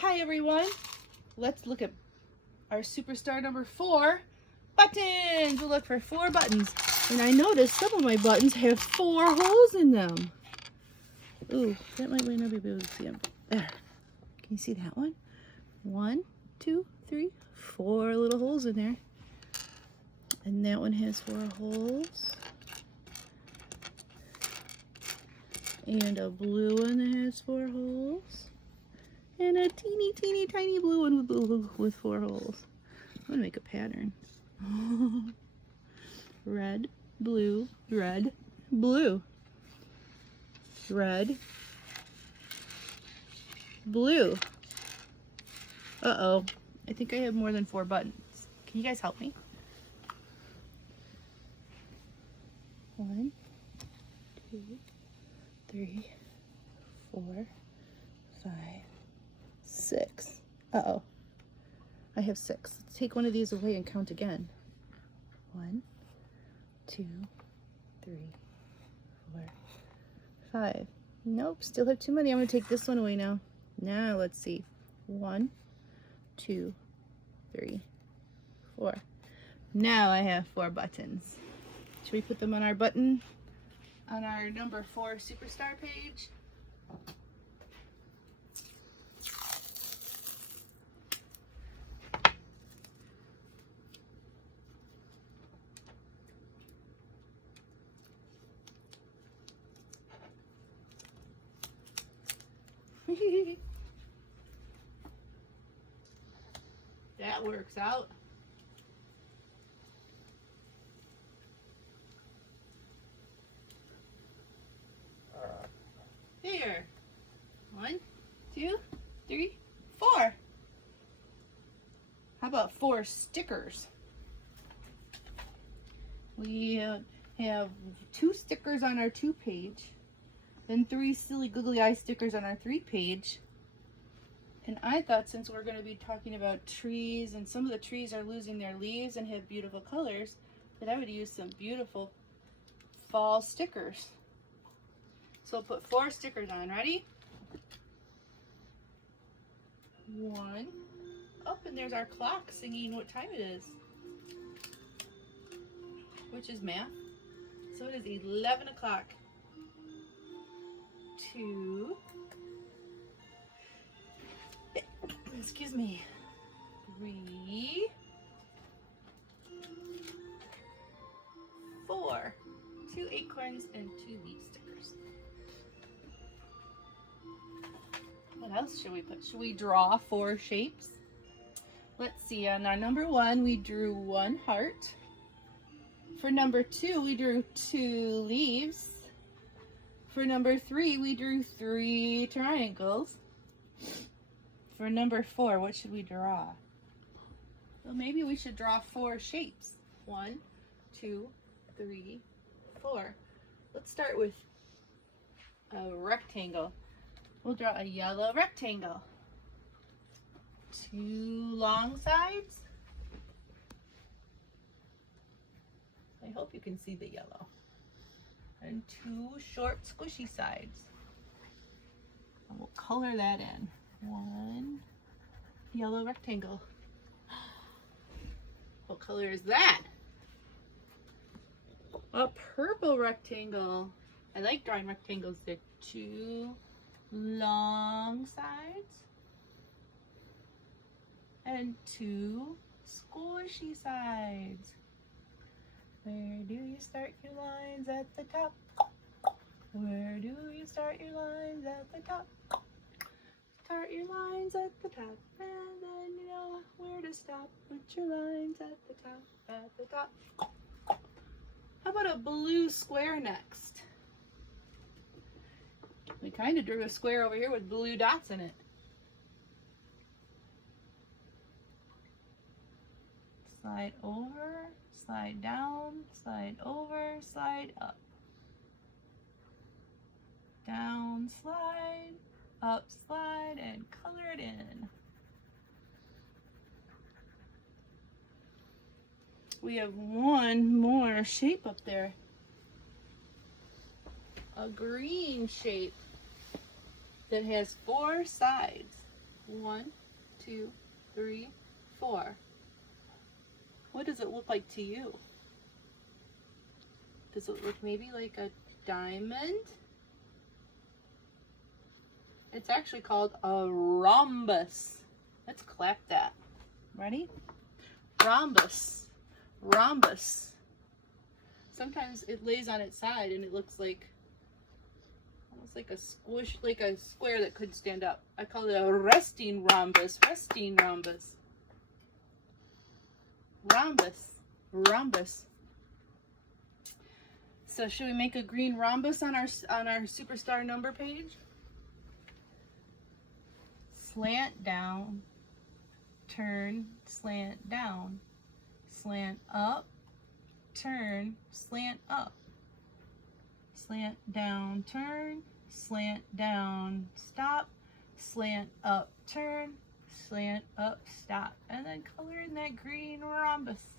Hi everyone, let's look at our superstar number 4, buttons. We'll look for 4 buttons. And I noticed some of my buttons have 4 holes in them. Ooh, that might not be able to see them. There. Can you see that one? 1, 2, 3, 4 little holes in there. And that one has 4 holes. And a blue one that has 4 holes. And a teeny tiny blue one with 4 holes. I'm gonna make a pattern. Red, blue, red, blue. Red, blue. Uh-oh. I think I have more than 4 buttons. Can you guys help me? 1, 2, 3, 4, 5, 6. Uh-oh. I have 6. Let's take one of these away and count again. 1, 2, 3, 4, 5. Nope, still have too many. I'm going to take this one away now. Now let's see. 1, 2, 3, 4. Now I have 4 buttons. Should we put them on our button? On our number 4 superstar page? That works out. There. 1, 2, 3, 4. How about 4 stickers? We have 2 stickers on our 2 page, then 3 silly googly eye stickers on our 3 page. And I thought, since we're going to be talking about trees and some of the trees are losing their leaves and have beautiful colors, that I would use some beautiful fall stickers. So we'll put 4 stickers on. Ready? 1. Oh, and there's our clock singing what time it is, which is math. So it is 11 o'clock. 2. Excuse me. 3. 4. 2 acorns and 2 leaf stickers. What else should we put? Should we draw 4 shapes? Let's see. On our number 1, we drew 1 heart. For number 2, we drew 2 leaves. For number 3, we drew 3 triangles. For number 4, what should we draw? Well, maybe we should draw 4 shapes. 1, 2, 3, 4. Let's start with a rectangle. We'll draw a yellow rectangle. 2 long sides. I hope you can see the yellow. And 2 short squishy sides. And we'll color that in. 1 yellow rectangle. What color is that? A purple rectangle. I like drawing rectangles. They're 2 long sides and 2 squishy sides. Where do you start your lines? At the top. Where do you start your lines? At the top. Start your lines at the top, and then you know where to stop. Put your lines at the top, at the top. How about a blue square next? We kind of drew a square over here with blue dots in it. Slide over, slide down, slide over, slide up. Down, slide, up, slide, and color it in. We have one more shape up there. A green shape that has 4 sides. 1, 2, 3, 4. What does it look like to you? Does it look maybe like a diamond? It's actually called a rhombus. Let's clap that. Ready? Rhombus. Rhombus. Sometimes it lays on its side and it looks like almost like a squish, like a square that could stand up. I call it a resting rhombus. Resting rhombus. Rhombus. Rhombus. So should we make a green rhombus on our superstar number page? Slant down, turn, slant down, slant up, turn, slant up, slant down, turn, slant down, stop, slant up, turn, slant up, stop, and then color in that green rhombus.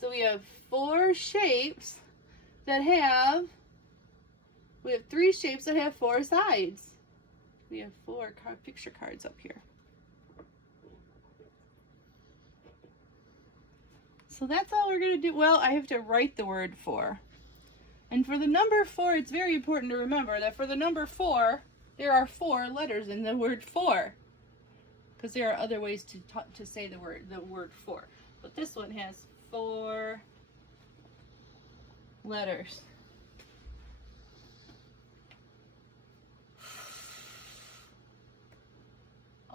So we have 4 shapes that have, we have 3 shapes that have 4 sides. We have 4 picture cards up here. So that's all we're going to do. Well, I have to write the word 4. And for the number 4, it's very important to remember that for the number 4, there are 4 letters in the word 4. Because there are other ways to say the word 4. But this one has 4 letters.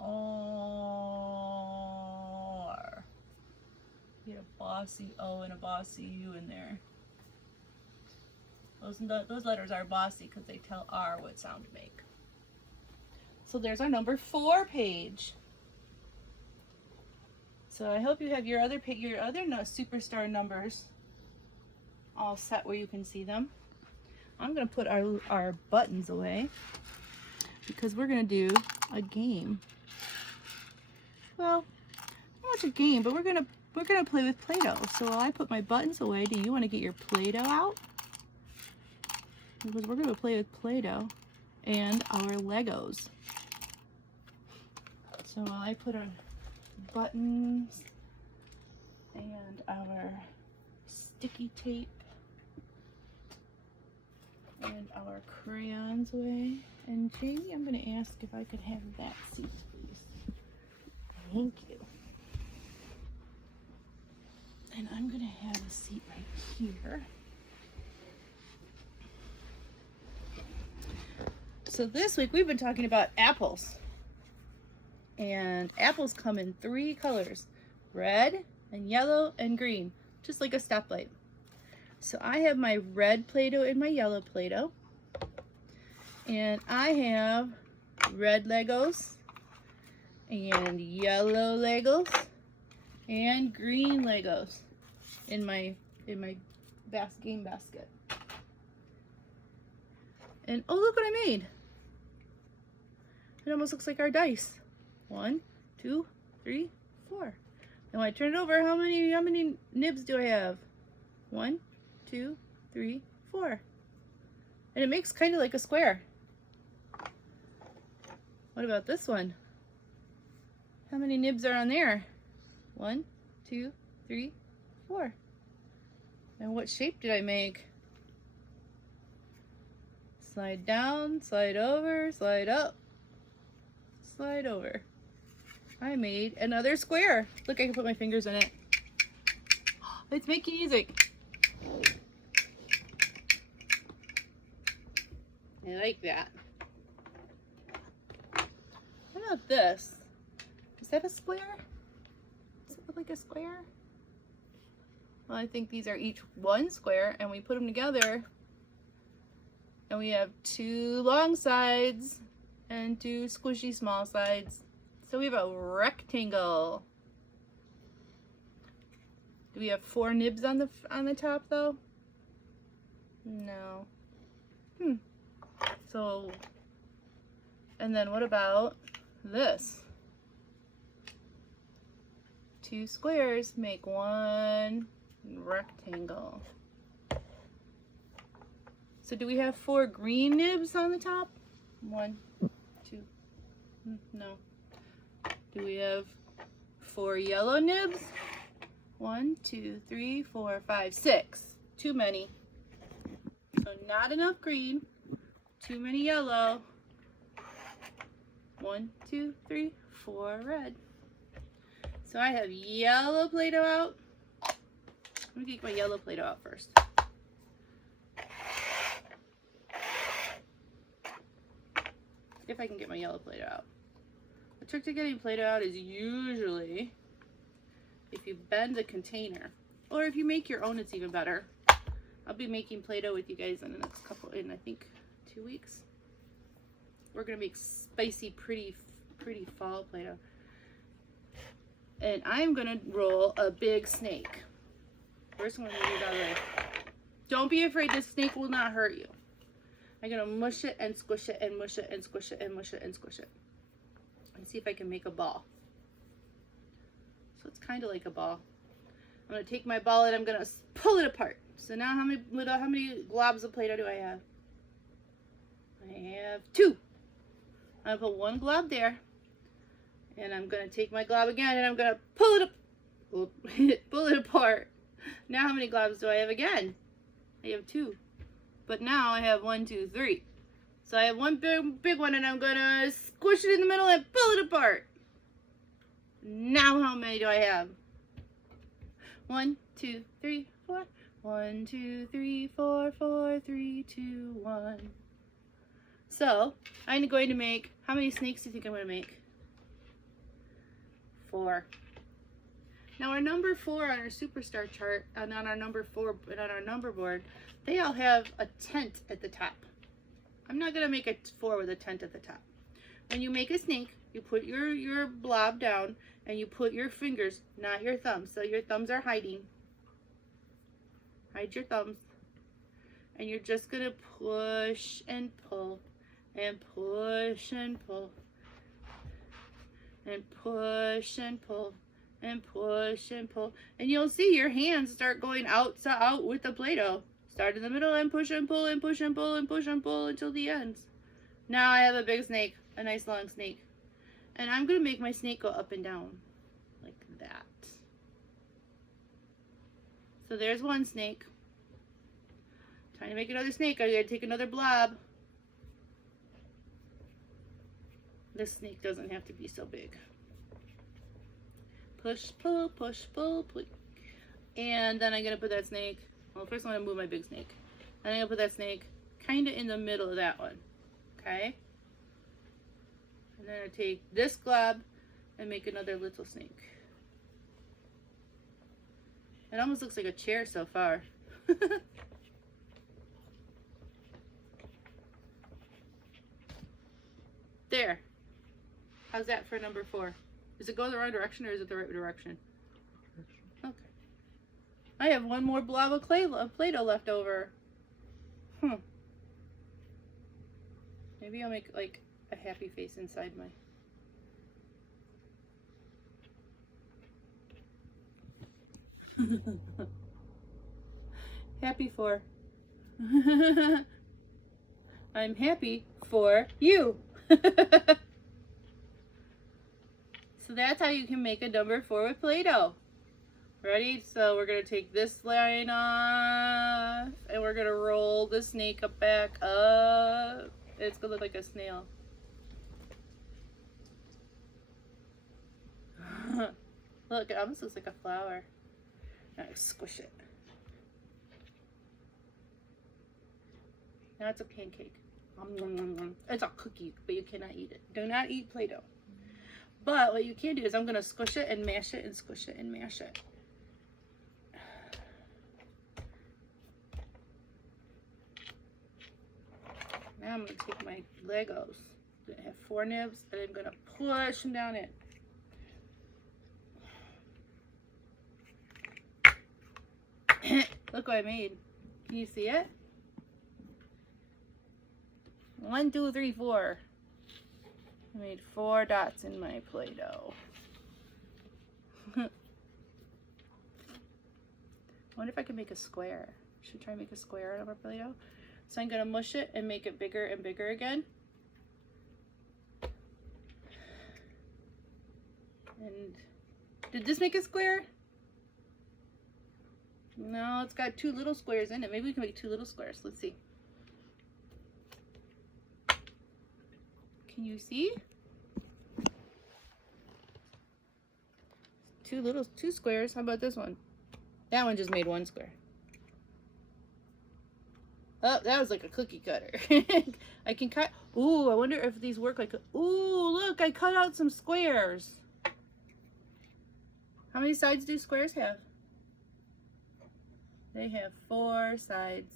R. Get a bossy O and a bossy U in there. Those letters are bossy because they tell R what sound to make. So there's our number 4 page. So I hope you have your other superstar numbers all set where you can see them. I'm going to put our buttons away because we're going to do a game. Well, not much a game, but we're gonna play with Play-Doh. So while I put my buttons away, do you want to get your Play-Doh out? Because we're gonna play with Play-Doh and our Legos. So while I put our buttons and our sticky tape and our crayons away, and Jamie, I'm gonna ask if I could have that seat, please. Thank you. And I'm going to have a seat right here. So this week we've been talking about apples. And apples come in 3 colors. Red and yellow and green. Just like a stoplight. So I have my red Play-Doh and my yellow Play-Doh. And I have red Legos and yellow Legos and green Legos in my game basket. And oh, look what I made. It almost looks like our dice. 1, 2, 3, 4. And when I turn it over, how many nibs do I have? 1, 2, 3, 4. And it makes kind of like a square. What about this one? How many nibs are on there? 1, 2, 3, 4. And what shape did I make? Slide down, slide over, slide up, slide over. I made another square. Look, I can put my fingers in it. It's making music. I like that. What about this? Is that a square? Does it look like a square? Well, I think these are each one square, and we put them together, and we have 2 long sides and 2 squishy small sides. So we have a rectangle. Do we have 4 nibs on the top though? No. So, and then what about this? 2 squares make 1 rectangle. So do we have 4 green nibs on the top? 1, 2, No. Do we have 4 yellow nibs? 1, 2, 3, 4, 5, 6. Too many. So not enough green. Too many yellow. 1, 2, 3, 4 red. So I have yellow Play-Doh out. Let me get my yellow Play-Doh out first. If I can get my yellow Play-Doh out. The trick to getting Play-Doh out is usually if you bend the container, or if you make your own, it's even better. I'll be making Play-Doh with you guys in the next I think 2 weeks. We're gonna make spicy, pretty fall Play-Doh. And I'm gonna roll a big snake. First one, I'm gonna get it out of the way. Don't be afraid, this snake will not hurt you. I'm gonna mush it and squish it and mush it and squish it and mush it and squish it. And see if I can make a ball. So it's kind of like a ball. I'm gonna take my ball and I'm gonna pull it apart. So now how many globs of Play-Doh do I have? I have 2. I'm gonna put 1 glob there. And I'm gonna take my glob again and I'm gonna pull it up, pull it apart. Now how many globs do I have again? I have 2. But now I have 1, 2, 3. So I have 1 big one and I'm gonna squish it in the middle and pull it apart. Now how many do I have? 1, 2, 3, 4. 1, 2, 3, 4, 4, 3, 2, 1. So I'm going to make, how many snakes do you think I'm gonna make? 4. Now our number 4 on our superstar chart and on our number 4 and on our number board, they all have a tent at the top. I'm not gonna make a 4 with a tent at the top. When you make a snake, you put your blob down and you put your fingers, not your thumbs. So your thumbs are hiding. Hide your thumbs. And you're just gonna push and pull and push and pull and push and pull and push and pull. And you'll see your hands start going out to out with the Play-Doh. Start in the middle and push and pull and push and pull and push and pull until the ends. Now I have a big snake, a nice long snake. And I'm gonna make my snake go up and down like that. So there's one snake. Trying to make another snake, I gotta take another blob. This snake doesn't have to be so big. Push, pull, push, pull, pull. And then I'm gonna put that snake, well, first I'm gonna move my big snake. Then I'm gonna put that snake kind of in the middle of that one, okay? And then I take this glob and make another little snake. It almost looks like a chair so far. There. How's that for number 4? Does it go the wrong direction or is it the right direction? Okay. I have 1 more blob of Play-Doh left over. Maybe I'll make like a happy face inside my... Happy for... I'm happy for you. So that's how you can make a number 4 with Play-Doh. Ready? So we're going to take this line off and we're going to roll the snake up back up. It's going to look like a snail. Look, it almost looks like a flower. Now I squish it. Now it's a pancake. It's a cookie, but you cannot eat it. Do not eat Play-Doh. But what you can do is I'm going to squish it and mash it and squish it and mash it. Now I'm going to take my Legos. I'm going to have 4 nibs and I'm going to push them down in. Look what I made. Can you see it? 1, 2, 3, 4. I made 4 dots in my Play-Doh. I wonder if I can make a square. Should I try and make a square out of our Play-Doh? So I'm going to mush it and make it bigger and bigger again. And did this make a square? No, it's got 2 little squares in it. Maybe we can make 2 little squares. Let's see. Can you see? 2 squares. How about this one? That one just made 1 square. Oh, that was like a cookie cutter. I can cut. Ooh, I wonder if these work like. Ooh, look, I cut out some squares. How many sides do squares have? They have 4 sides.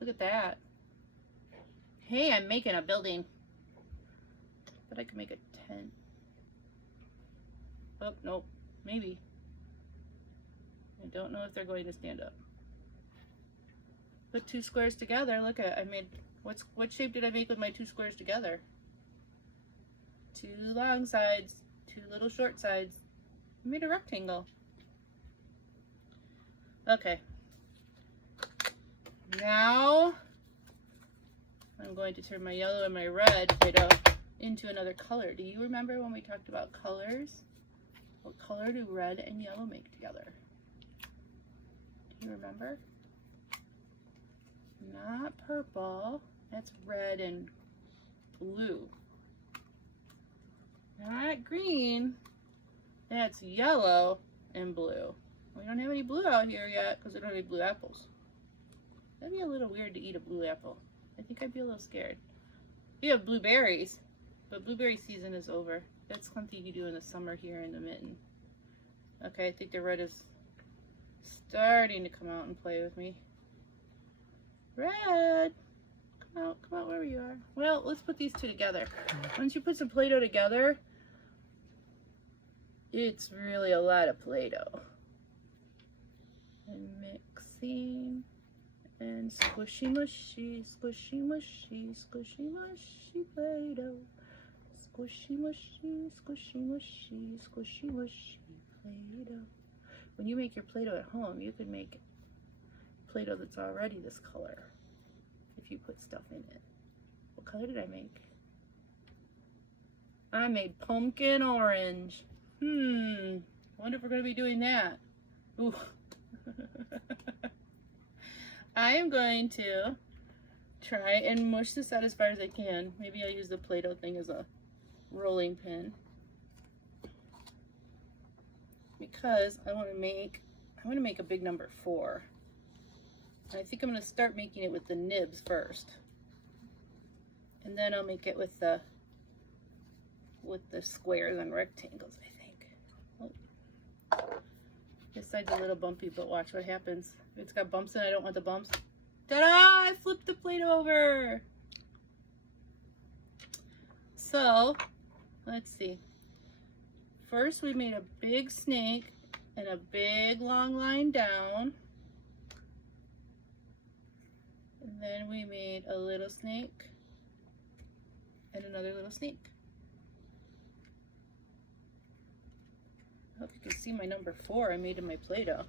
Look at that. Hey, I'm making a building. But I can make a tent. Oh, nope. Maybe. I don't know if they're going to stand up. Put 2 squares together. Look at, I made, what shape did I make with my 2 squares together? 2 long sides, 2 little short sides. I made a rectangle. Okay. Now, I'm going to turn my yellow and my red Play-Doh into another color. Do you remember when we talked about colors? What color do red and yellow make together? Do you remember? Not purple. That's red and blue. Not green. That's yellow and blue. We don't have any blue out here yet because we don't have any blue apples. That'd be a little weird to eat a blue apple. I think I'd be a little scared. We have blueberries, but blueberry season is over. That's something you do in the summer here in the mitten. Okay, I think the red is starting to come out and play with me. Red! Come out wherever you are. Well, let's put these 2 together. Once you put some Play-Doh together, it's really a lot of Play-Doh. And mixing and squishy mushy, squishy mushy, squishy mushy Play-Doh. Squishy mushy, squishy mushy, squishy mushy Play-Doh. When you make your Play-Doh at home, you can make Play-Doh that's already this color if you put stuff in it. What color did I make? I made pumpkin orange. Wonder if we're going to be doing that. Ooh. I am going to try and mush this out as far as I can. Maybe I'll use the Play-Doh thing as a rolling pin. Because I want to make a big number 4. I think I'm going to start making it with the nibs first. And then I'll make it with the squares and rectangles, I think. Oh. This side's a little bumpy, but watch what happens. If it's got bumps in it, I don't want the bumps. Ta-da! I flipped the Play-Doh over. So, let's see. First, we made a big snake and a big long line down. And then we made a little snake and another little snake. I hope you can see my number 4 I made in my Play-Doh.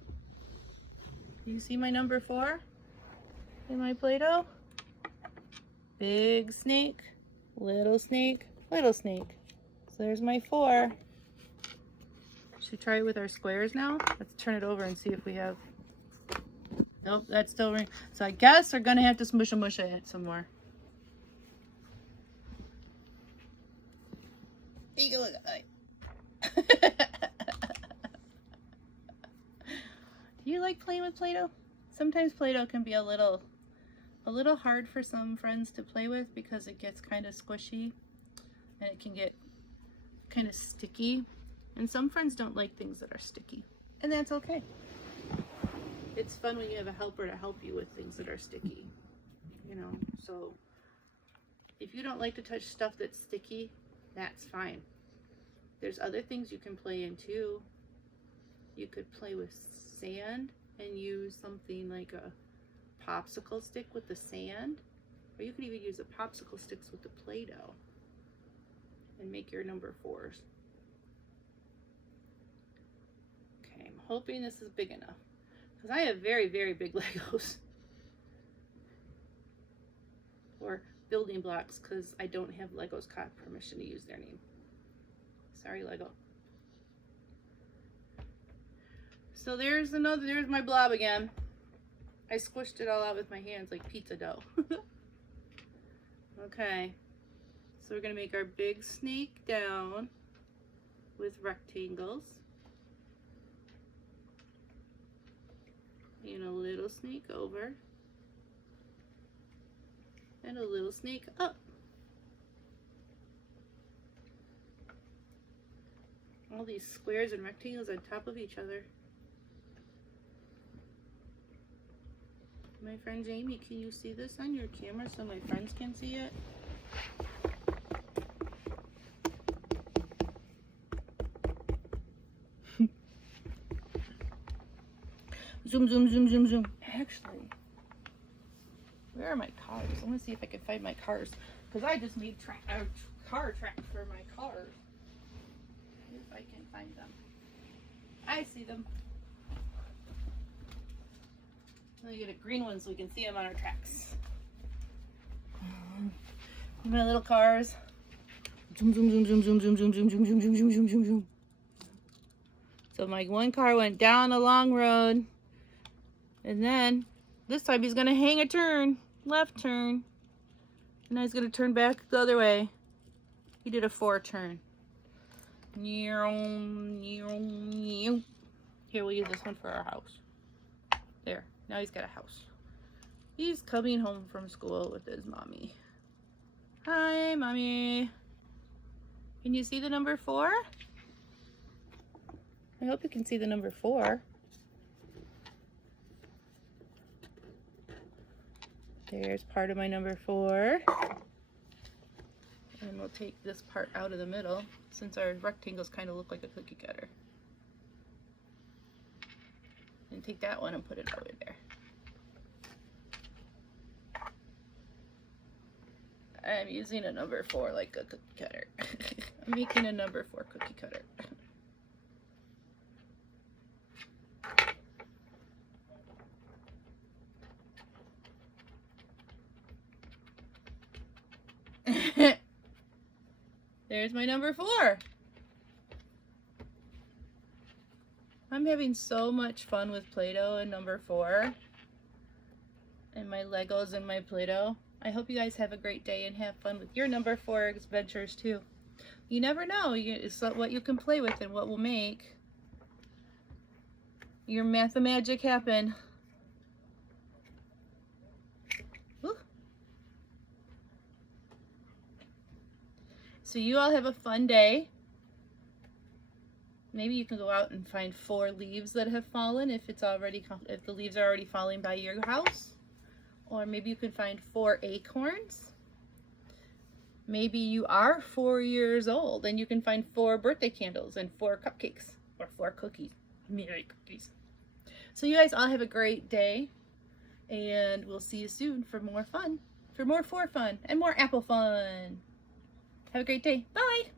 Do you see my number 4 in my Play-Doh? Big snake, little snake, little snake. So there's my 4. Should we try it with our squares now? Let's turn it over and see if we have... Nope, that's still ring. So I guess we're gonna have to smush it some more. You can look at Do you like playing with Play-Doh? Sometimes Play-Doh can be a little hard for some friends to play with because it gets kind of squishy and it can get kind of sticky. And some friends don't like things that are sticky, and that's okay. It's fun when you have a helper to help you with things that are sticky, you know. So if you don't like to touch stuff that's sticky, that's fine. There's other things you can play in too. You could play with sand and use something like a popsicle stick with the sand, or you could even use the popsicle sticks with the Play-Doh and make your number 4s. Okay, I'm hoping this is big enough because I have very, very big Legos. Or building blocks because I don't have Lego's permission to use their name. Sorry, Lego. So there's my blob again. I squished it all out with my hands like pizza dough. Okay, so we're gonna make our big snake down with rectangles. And a little snake over. And a little snake up. All these squares and rectangles on top of each other. My friend Jamie, can you see this on your camera so my friends can see it? Zoom, zoom, zoom, zoom, zoom. Actually, where are my cars? I want to see if I can find my cars. Because I just made car tracks for my cars. See if I can find them. I see them. Let me get a green one so we can see them on our tracks. My little cars. Zoom, zoom, zoom, zoom, zoom, zoom, zoom, zoom, zoom, zoom, zoom, zoom, zoom, zoom, zoom. So my one car went down a long road. And then this time he's gonna hang a turn. Left turn. And now he's gonna turn back the other way. He did a 4 turn. Here, we'll use this one for our house. There. Now he's got a house. He's coming home from school with his mommy. Hi, Mommy. Can you see the number 4? I hope you can see the number 4. There's part of my number 4. And we'll take this part out of the middle since our rectangles kind of look like a cookie cutter. And take that one and put it over there. I'm using a number 4 like a cookie cutter. I'm making a number 4 cookie cutter. There's my number 4. I'm having so much fun with Play-Doh and number 4 and my Legos and my Play-Doh. I hope you guys have a great day and have fun with your number 4 adventures too. You never know it's what you can play with and what will make your math-a-magic happen. Woo. So you all have a fun day. Maybe you can go out and find 4 leaves that have fallen if the leaves are already falling by your house. Or maybe you can find 4 acorns. Maybe you are 4 years old and you can find 4 birthday candles and 4 cupcakes or 4 cookies. Merry cookies. So you guys all have a great day and we'll see you soon for more fun, for more 4 fun and more apple fun. Have a great day. Bye.